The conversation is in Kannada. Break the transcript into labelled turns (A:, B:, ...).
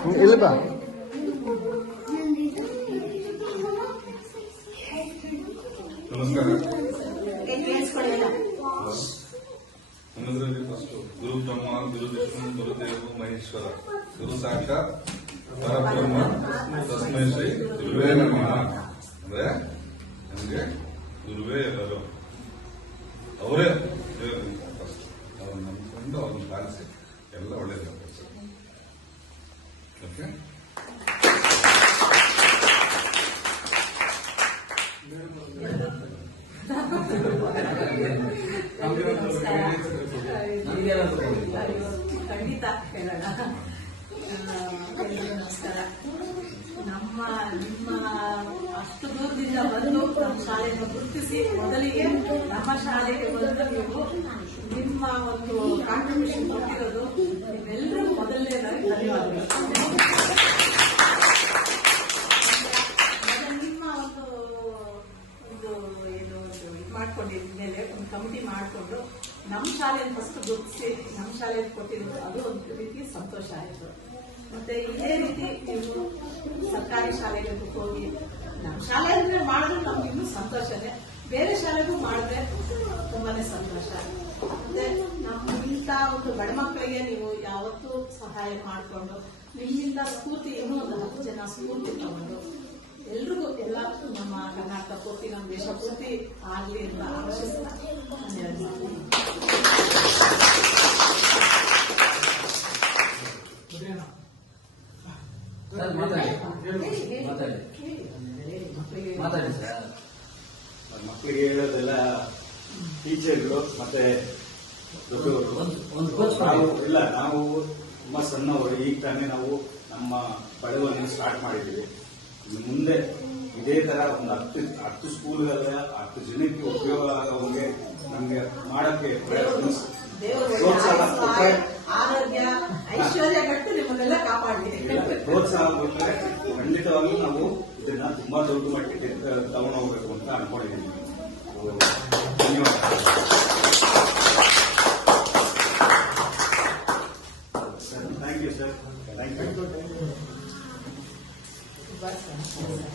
A: ಹ್ಮ್, ಇಲ್ಲಿ ಬಾ.
B: ನಮಸ್ಕಾರ. ನಮ್ಮದ್ರಲ್ಲಿ ಫಸ್ಟ್ ಗುರು ಬ್ರಹ್ಮ ಗುರು ವಿಷ್ಣು ಗುರು ದೇವ ಮಹೇಶ್ವರ. ಗುರು ಸಾಕ್ಷಾತ್ ಪರಬ್ರಹ್ಮ ತಸ್ಮೈ ಶ್ರೀ ಗುರುವೇ ನಮಃ. ಅಂದ್ರೆ ನಮಗೆ ಗುರುವೇ ಎಲ್ಲರು ಅವರೇ ದೇವರು ಫಸ್ಟ್ ಅವ್ರನ್ನ ನಂಬಿಕೊಂಡು ಅವ್ರನ್ನ ಪಾಲಿಸಿ ಎಲ್ಲ ಒಳ್ಳೇದಾಗುತ್ತೆ ಓಕೆ
C: ಖಂಡಿತ ಹೇಳೋಣ ನಮಸ್ಕಾರ ನಮ್ಮ ನಿಮ್ಮ ಅಷ್ಟು ದೂರದಿಂದ ಬಂದು ನಮ್ಮ ಶಾಲೆಯನ್ನು ಗುರುತಿಸಿ ಮೊದಲಿಗೆ ನಮ್ಮ ಶಾಲೆಗೆ ಬಂದು ನೀವು ನಿಮ್ಮ ಒಂದು ಕಾಂಟ್ರಿಬ್ಯೂಷನ್ ಕೊಟ್ಟಿರೋದು ನಿಮ್ಮೆಲ್ಲರಿಗೂ ಮೊದಲನೇದಾಗಿ ಧನ್ಯವಾದಗಳು. ನಿಮ್ಮ ಒಂದು ಒಂದು ಏನು ಒಂದು ಇದು ಮಾಡ್ಕೊಂಡಿದ್ದ ಮೇಲೆ ಒಂದು ಕಮಿಟಿ ಮಾಡಿಕೊಂಡು ನಮ್ಮ ಶಾಲೆಯನ್ನು ಫಸ್ಟ್ ಗುರುತಿಸಿ ನಮ್ಮ ಶಾಲೆಗೆ ಕೊಟ್ಟಿರೋದು, ಅದು ಒಂದು ರೀತಿ ಸಂತೋಷ ಆಯಿತು. ಮತ್ತೆ ಇದೇ ರೀತಿ ನೀವು ಸರ್ಕಾರಿ ಶಾಲೆಗಳಿಗೂ ಹೋಗಿ, ನಮ್ಮ ಶಾಲೆ ಅಂದ್ರೆ ಮಾಡಿದ್ರೆ ನಮ್ಗೆ ಇನ್ನೂ ಸಂತೋಷನೇ, ಬೇರೆ ಶಾಲೆಗೂ ಮಾಡಿದ್ರೆ ತುಂಬಾನೇ ಸಂತೋಷ. ಮತ್ತೆ ನಮ್ಮ ಇಂಥ ಒಂದು ಗಂಡ ಮಕ್ಕಳಿಗೆ ನೀವು ಯಾವತ್ತೂ ಸಹಾಯ ಮಾಡಿಕೊಂಡು ನಿಮ್ಮಿಂದ ಸ್ಫೂರ್ತಿ ಇನ್ನೂ ಒಂದು ಹತ್ತು ಜನ ಸ್ಫೂರ್ತಿ ತಗೊಂಡು ಎಲ್ರಿಗೂ ಎಲ್ಲ ನಮ್ಮ ಕರ್ನಾಟಕ ಪೂರ್ತಿ ನಮ್ಮ ದೇಶ ಪೂರ್ತಿ ಆಗ್ಲಿ ಅಂತ ಆಶಿಸ್ತಾ ನಾನು
D: ಮಾತಾಡಿ. ಮಾತಾಡಿ.
C: ಮಕ್ಕಳಿಗೆ
D: ಮಾತಾಡಿ ಸರ್.
E: ಮಕ್ಕಳಿಗೆ ಹೇಳೋದೆಲ್ಲ ಟೀಚರ್ಗಳು ಮತ್ತೆ ಇಲ್ಲ ನಾವು ತುಂಬಾ ಸಣ್ಣವರು ಈಗ ತಾನೇ ನಾವು ನಮ್ಮ ಪಡೆವನ್ನು ಸ್ಟಾರ್ಟ್ ಮಾಡಿದ್ದೀವಿ. ಇನ್ನು ಮುಂದೆ ಇದೇ ತರ ಒಂದು ಹತ್ತು ಹತ್ತು ಸ್ಕೂಲ್ಗಳ ಹತ್ತು ಜನಕ್ಕೆ ಉಪಯೋಗ ಆಗೋಂಗೆ ನಮ್ಗೆ ಮಾಡಕ್ಕೆ ಪ್ರಯತ್ನ ಪ್ರೋತ್ಸಾಹ ಕೊಟ್ಟರೆ ಖಂಡಿತವಾಗ್ಲೂ ನಾವು ಇದನ್ನ ತುಂಬಾ ದೊಡ್ಡ ಮಟ್ಟಿಗೆ ತಗೊಂಡು ಹೋಗ್ಬೇಕು ಅಂತ ಅನ್ಕೊಂಡಿದ್ದೀನಿ
C: ತುಂಬಾ ಸಂತೋಷ